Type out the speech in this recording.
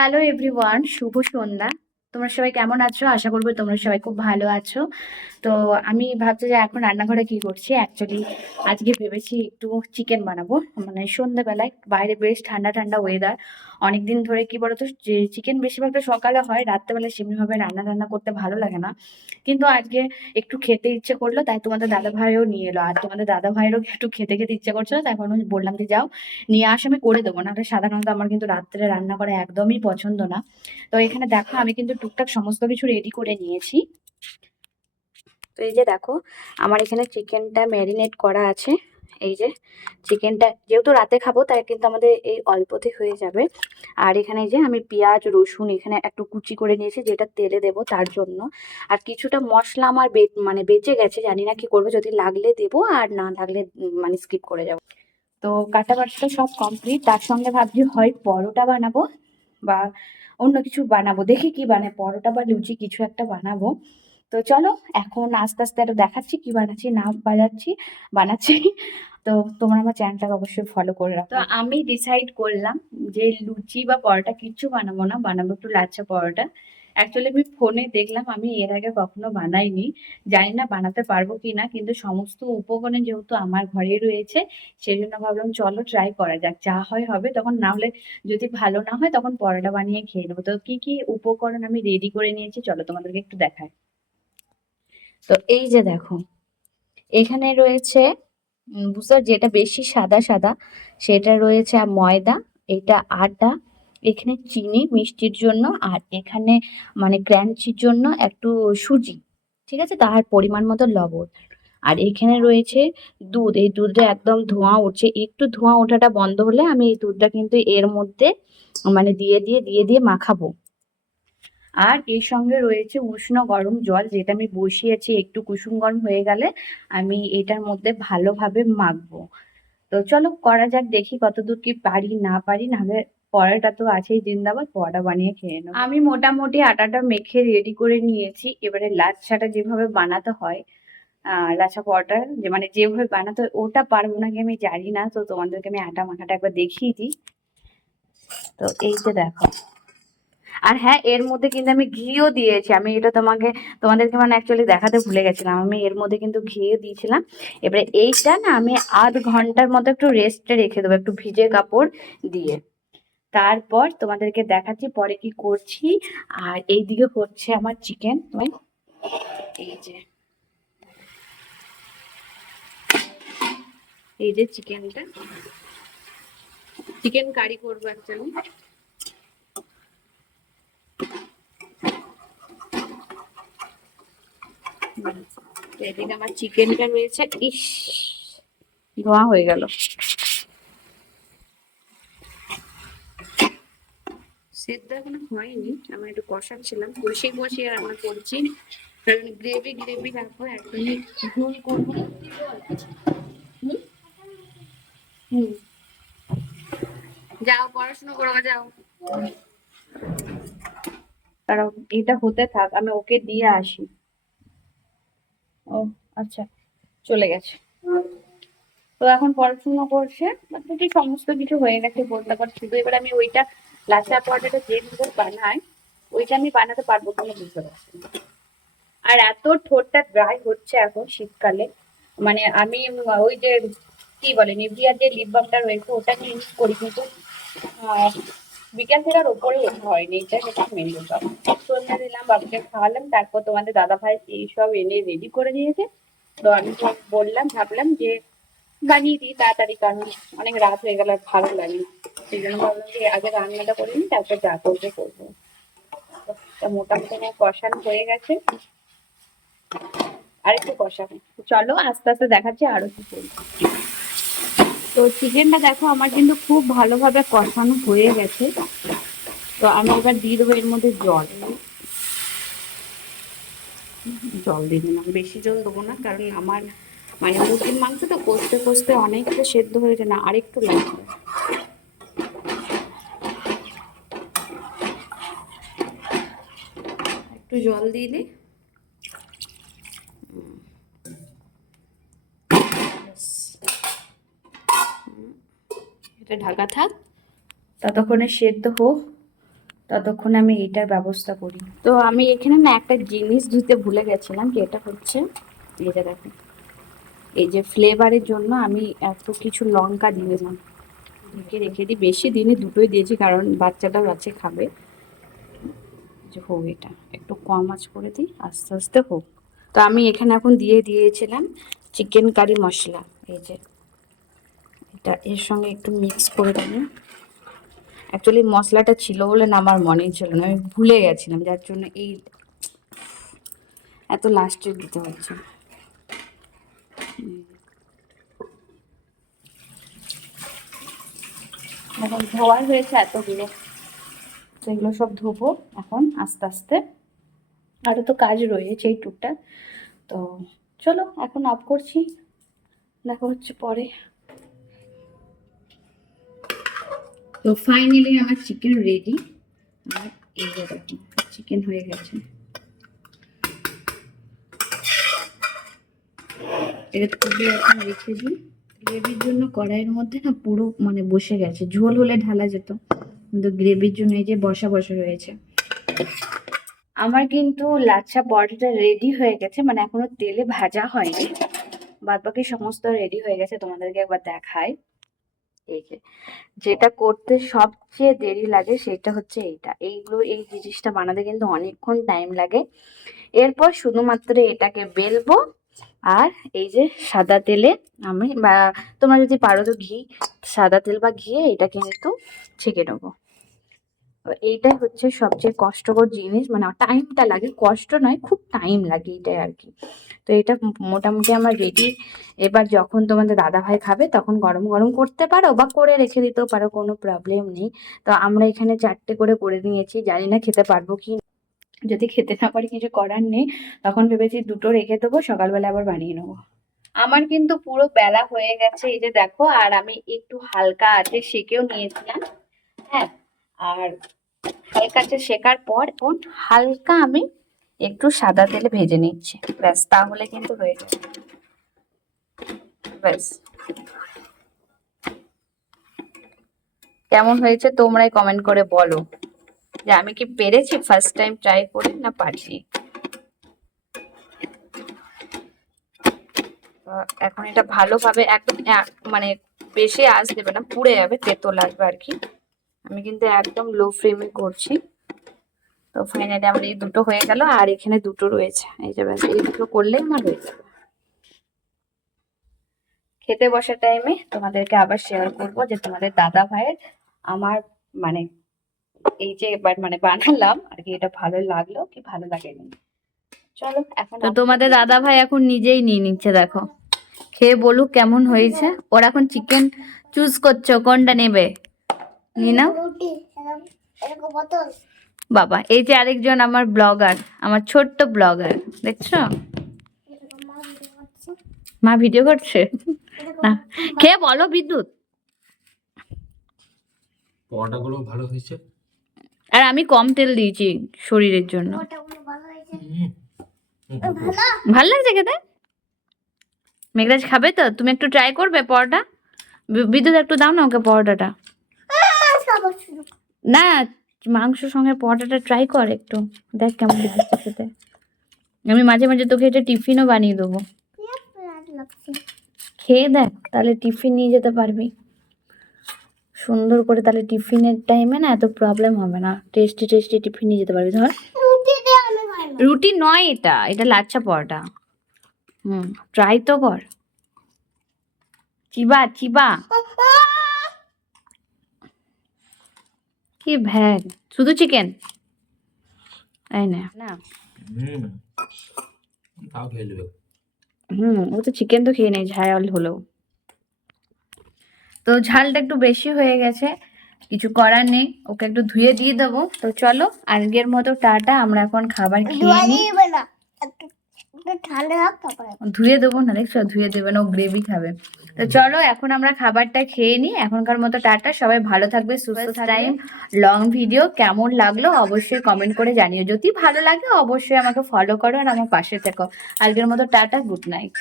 Hello everyone, শুভ সন্ধ্যা। তোমরা সবাই কেমন আছো? আশা করবো তোমরা সবাই খুব ভালো আছো। তো আমি ভাবছি যে এখন রান্নাঘরে কি করছি। অ্যাকচুয়ালি আজকে ভেবেছি একটু চিকেন বানাবো। মানে সন্ধ্যাবেলায় বাইরে বেশ ঠান্ডা ঠান্ডা ওয়েদার। অনেকদিন ধরে কি বলতো, যে চিকেন বেশিরভাগটা সকালে হয়, রাত্রেবেলা সেমনিভাবে রান্না রান্না করতে ভালো লাগে না। কিন্তু আজকে একটু খেতে ইচ্ছে করলো, তাই তোমাদের দাদা ভাইও নিয়ে এলো। আর তোমাদের দাদা ভাইয়েরও একটু খেতে খেতে ইচ্ছে করছিল, তাই এখন আমি বললাম যে যাও নিয়ে আসো, আমি করে দেবো। নাহলে সাধারণত আমার কিন্তু রাত্রে রান্না করা একদমই পছন্দ না। তো এখানে দেখো আমি কিন্তু টুকটাক সমস্ত কিছু রেডি করে নিয়েছি। তো এই যে দেখো, আমার এখানে চিকেনটা ম্যারিনেট করা আছে। এই যে চিকেনটা যেহেতু রাতে খাবো, তাই কিন্তু আমাদের এই অল্পতে হয়ে যাবে। আর এখানে এই যে আমি পেঁয়াজ রসুন এখানে একটু কুচি করে নিয়েছি, যেটা তেলে দেবো তার জন্য। আর কিছুটা মশলা আমার মানে বেঁচে গেছে, জানি না কি করবো, যদি লাগলে দেবো আর না লাগলে মানে স্কিপ করে যাবো। তো কাটা বাটা সব কমপ্লিট। তার সঙ্গে ভাবছি হয় পরোটা বানাবো বা অন্য কিছু বানাবো, দেখি কি বানাই, পরোটা বা লুচি কিছু একটা বানাবো। তো চলো এখন আস্তে আস্তে আরো দেখাচ্ছি কি বানাচ্ছি না বানাচ্ছি। তো তোমরা আমার চ্যানেলটাকে অবশ্যই ফলো করে রাখো। তো আমি ডিসাইড করলাম যে লুচি বা পরোটা কিচ্ছু বানাবো না, বানাবো একটু লাচ্ছা পরোটা। অ্যাকচুয়ালি আমি ফোনে দেখলাম, আমি এর আগে কখনো বানাইনি, জানি না বানাতে পারবো কি না, কিন্তু সমস্ত উপকরণ যেহেতু আমার ঘরে রয়েছে, সেই জন্য ভাবলাম চলো ট্রাই করা যাক, যা হয় হবে। তখন না হলে যদি ভালো না হয় তখন পরোটা বানিয়ে খেয়ে নেবো। তো কি কি উপকরণ আমি রেডি করে নিয়েছি চলো তোমাদেরকে একটু দেখাই। তো এই যে দেখো, এখানে রয়েছে বুঝতে যেটা বেশি সাদা সাদা, সেটা রয়েছে ময়দা, এটা আটা, এখানে চিনি মিষ্টির জন্য, আর এখানে মানে ক্রাঞ্চির জন্য একটু সুজি, ঠিক আছে, তার পরিমাণ মতো লবণ। আর এখানে রয়েছে দুধ, এই দুধটা একদম ধোঁয়া উঠছে, একটু ধোঁয়া ওঠাটা বন্ধ হলে আমি এই দুধটা কিন্তু এর মধ্যে মানে দিয়ে দিয়ে মাখাবো। আর এর সঙ্গে রয়েছে উষ্ণ গরম জল, যেটা আমি বসিয়েছি, একটু কুসুম গরম হয়ে গেলে আমি এটার মধ্যে ভালোভাবে মাখবো। তো চলো করা যাক, দেখি কতদূর কি পারি না পারি, নাহলে পরোটা তো আছেই জিন্দাবাদ, পরোটা বানিয়ে খেয়ে নেবো। আমি মোটামুটি আটাটা মেখে রেডি করে নিয়েছি। এবারে লাচ্ছাটা যেভাবে বানাতে হয়, লাচ্ছা পরোটা যে মানে যেভাবে বানাতে হয় ওটা পারবো নাকি আমি জানি না, তো তোমাদেরকে আমি আটা মাখাটা একবার দেখিয়ে দিই। তো এই যে দেখো, আর হ্যাঁ এর মধ্যে কিন্তু আমি ঘিও দিয়েছি, আমি এটা তোমাদেরকে মানে অ্যাকচুয়ালি দেখাতে ভুলে গেছিলাম, আমি এর মধ্যে কিন্তু ঘিও দিয়েছিলাম। এবারে এইটা না আমি আধ ঘন্টার মতো একটু রেস্টে রেখে দেবো, একটু ভিজে কাপড় দিয়ে। তারপর তোমাদেরকে দেখাচ্ছি পরে কি করছি। আর এইদিকে হচ্ছে আমার চিকেন। এই যে এই যে চিকেনটা, চিকেন কারি করবো অ্যাকচুয়ালি। এদিকে আমার চিকেনটা রয়েছে, ইস ধোঁয়া হয়ে গেল। সেদ্ধ এখনো হয়নি, আমি একটু কষাচ্ছিলাম, বসিয়ে বসিয়ে রান্না করছি, কারণ গ্রেভি গ্রেভি রাখবো, একদমই ঝোল করবো না। হুম হুম, যাও পড়াশোনা করো, যাও। কারণ এটা হতে থাক, আমি ওকে দিয়ে আসি। ও আচ্ছা, চলে গেছে। তো এখন পড়াশোনা করছে, বাকি সমস্ত কিছু হয়ে গেছে বলতে পার, শুধু এবার আমি ওইটা লাচা পরোটাটা যেভাবে বানাই ওইটা আমি বানাতে পারবো কিনা বুঝতে পারছি না। আর এত ঠোঁটটা ড্রাই হচ্ছে এখন শীতকালে, মানে আমি ওই যে কি বলে নিভিয়ার যে লিপ বামটা রয়েছে ওটা ইউজ করি, কিন্তু আহ, বিকেল থেকে আর ওপরে ওঠা হয়নি, এটা সেটা মেন ব্যাপার। সন্ধ্যা দিলাম, বাবুকে খাওয়ালাম, তারপর তোমাদের দাদা ভাই এইসব এনে রেডি করে দিয়েছে। তো আমি বললাম, ভাবলাম যে বানিয়ে দিই তাড়াতাড়ি, কারণ অনেক রাত হয়ে গেল আর ভালো লাগে না। সেই জন্য ভাবলাম যে আগে রান্নাটা করে নিই, তারপর যা করবো করবো। তা মোটামুটি আমার কষানো হয়ে গেছে, আর একটু কষাবো। চলো আস্তে আস্তে দেখাচ্ছি আরো কি করি। তো চিকেনটা দেখো আমার কিন্তু খুব ভালোভাবে কষানো হয়ে গেছে। তো আমি এবার দিয়ে দেবো এর মধ্যে জল। জল দিয়ে দিলাম, বেশি জল দেবো না, কারণ আমার মানে মুরগির মাংস তো কষতে কষতে অনেকটা সেদ্ধ হয়েছে, না আরেকটু লাগবে। একটু জল দিয়ে দিই। এটা ঢাকা থাক, ততক্ষণে সেদ্ধ হোক। ততক্ষণ আমি এটার ব্যবস্থা করি। তো আমি এখানে না একটা জিনিস ধুতে ভুলে গেছিলাম, কি এটা হচ্ছে, এটা দেখো, এই যে ফ্লেভারের জন্য আমি এত কিছু লঙ্কা দিয়ে দিলাম, ঢেকে রেখে দিই। বেশি দিনে দুটোই দিয়েছি কারণ বাচ্চাটাও আছে খাবে। যে হোক, এটা একটু কম আঁচ করে দিই, আস্তে আস্তে হোক। তো আমি এখানে এখন দিয়ে দিয়েছিলাম চিকেন কারি মশলা, এই যে এটা এর সঙ্গে একটু মিক্স করে দিলাম। অ্যাকচুয়ালি মশলাটা ছিল বলে না আমার মনেই ছিল না, আমি ভুলে গেছিলাম, যার জন্য এই এত লাস্টে দিতে হচ্ছে। এখন ধোয়া হয়েছে এতগুলো, সেগুলো সব ধোবো এখন আস্তে আস্তে, আরও তো কাজ রয়েছে এই টুকটা। তো চলো এখন অফ করছি, দেখা হচ্ছে পরে। তো ফাইনালি আমার চিকেন রেডি। আর এই যে দেখো চিকেন হয়ে গেছে। এটা খুবই এখন রেখে দিই। গ্রেভির জন্য কড়াইয়ের মধ্যে না পুরো মানে বসে গেছে, ঝোল হলে ঢালা যেত, কিন্তু গ্রেভির জন্য এই যে বসা বসা রয়েছে। আমার কিন্তু লাচ্ছা পরোটাটা রেডি হয়ে গেছে, মানে এখনো তেলে ভাজা হয়নি, বাদ বাকি সমস্ত রেডি হয়ে গেছে। তোমাদেরকে একবার দেখাই। এই যে যেটা করতে সবচেয়ে দেরি লাগে সেটা হচ্ছে এই জিনিসটা বানাতে কিন্তু অনেকক্ষণ টাইম লাগে। এরপর শুধুমাত্র এটাকে বেলবো, আর এই যে সাদা তেলে আমি, বা তোমরা যদি পারো তো ঘি, সাদা তেল বা ঘিয়ে এটা কিন্তু ছেঁকে নেবো। এইটাই হচ্ছে সবচেয়ে কষ্টকর জিনিস, মানে টাইমটা লাগে, কষ্ট নয়, খুব টাইম লাগে এটাই আর কি। তো এটা মোটামুটি আমার রেডি। এবার যখন তোমাদের দাদা ভাই খাবে তখন গরম গরম করতে পারো বা করে রেখে দিতেও পারো, কোনো প্রবলেম নেই। তো আমরা এখানে 4টে করে নিয়েছি, জানি না খেতে পারবো কি। যদি খেতে না পারি কিছু করার নেই, তখন ভেবেছি 2টো রেখে দেবো, সকালবেলা আবার বানিয়ে নেবো। আমার কিন্তু পুরো বেলা হয়ে গেছে, এই যে দেখো। আর আমি একটু হালকা আঁচে সেকেও নিয়েছিলাম, হ্যাঁ। আর হালকা আঁচে শেকার পর এখন হালকা আমি একটু সাদা তেলে ভেজে নিচ্ছি, ব্যাস, তাহলে কিন্তু হয়ে যাবে, ব্যাস। কেমন হয়েছে তোমরাই কমেন্ট করে বলো, যে আমি কি পেরেছি ফার্স্ট টাইম ট্রাই করে, না পারছি। এখন এটা ভালোভাবে একদম মানে বেশি আঁচ দেবে না, পুড়ে যাবে, তেতো লাগবে আর কি। আমি কিন্তু একদম লো ফ্লেমে করছি। তো ফাইনালি আমার এই 2টো হয়ে গেল, আর এখানে 2টো রয়েছে, এই যে ব্যাস, এই 2টো করলেই আমার হয়ে যাবে। খেতে বসার টাইমে তোমাদেরকে আবার শেয়ার করবো যে তোমাদের দাদা ভাইয়ের আমার মানে এই যে এবার মানে বানালাম আর কি, এটা ভালো লাগলো কি ভালো লাগেনি। চলো এখন তো তোমাদের দাদা ভাই এখন নিজেই নিয়ে নিচ্ছে, দেখো, খেয়ে বলুক কেমন হয়েছে। ওর এখন চিকেন চুজ করছো কোনটা নেবে, নিয়ে নাও। বাবা, এই যে আরেকজন আমার ব্লগার, আমার ছোট্ট ব্লগার, দেখছো, মা ভিডিও করছে না। খেয়ে বলো বিদ্যুৎ। পরোটাগুলো ভালো হয়েছে। আর আমি কম তেল দিয়েছি শরীরের জন্য। ভাল লাগছে খেতে। মেঘরাজ খাবে তো, তুমি একটু ট্রাই করবে পরোটা। বিদ্যুৎ একটু দাও না ওকে পরোটাটা। না, মাংসের সঙ্গে পরোটাটা ট্রাই কর একটু, দেখ কেমন লাগছে খেতে। আমি মাঝে মাঝে তোকে এটা টিফিনও বানিয়ে দেবো, খেয়ে দেখ, তাহলে টিফিন নিয়ে যেতে পারবি সুন্দর করে, তাহলে টিফিনের টাইমে না এত প্রবলেম হবে না, টেস্টি টেস্টি টিফিন নিয়ে যেতে পারবি। ধর, রুটি নয়, এটা এটা লাচ্ছা পরোটা। ট্রাই তো কর, চিবা চিবা। কি ভ্যাগ, শুধু চিকেন, তাই না? না, তাও খেয়ে নেবে। ও তো চিকেন তো খেয়ে নেই ঝাল হলেও। তো ঝালটা একটু বেশি হয়ে গেছে, কিছু করার নেই, ওকে একটু ধুয়ে দিয়ে দেবো। তো চলো আজকের মতো টাটা, আমরা এখন খাবার খেয়ে নিই। ধুয়ে দেবো না, দেখছো, ধুয়ে দেবে না, ও গ্রেভি খাবে। তো চলো এখন আমরা খাবারটা খেয়ে নিই, এখনকার মতো টাটা, সবাই ভালো থাকবে, সুস্থ টাইম লং ভিডিও কেমন লাগলো অবশ্যই কমেন্ট করে জানিও, যদি ভালো লাগে অবশ্যই আমাকে ফলো করো আর আমার পাশে থেকো। আজকের মতো টাটা, গুড নাইট।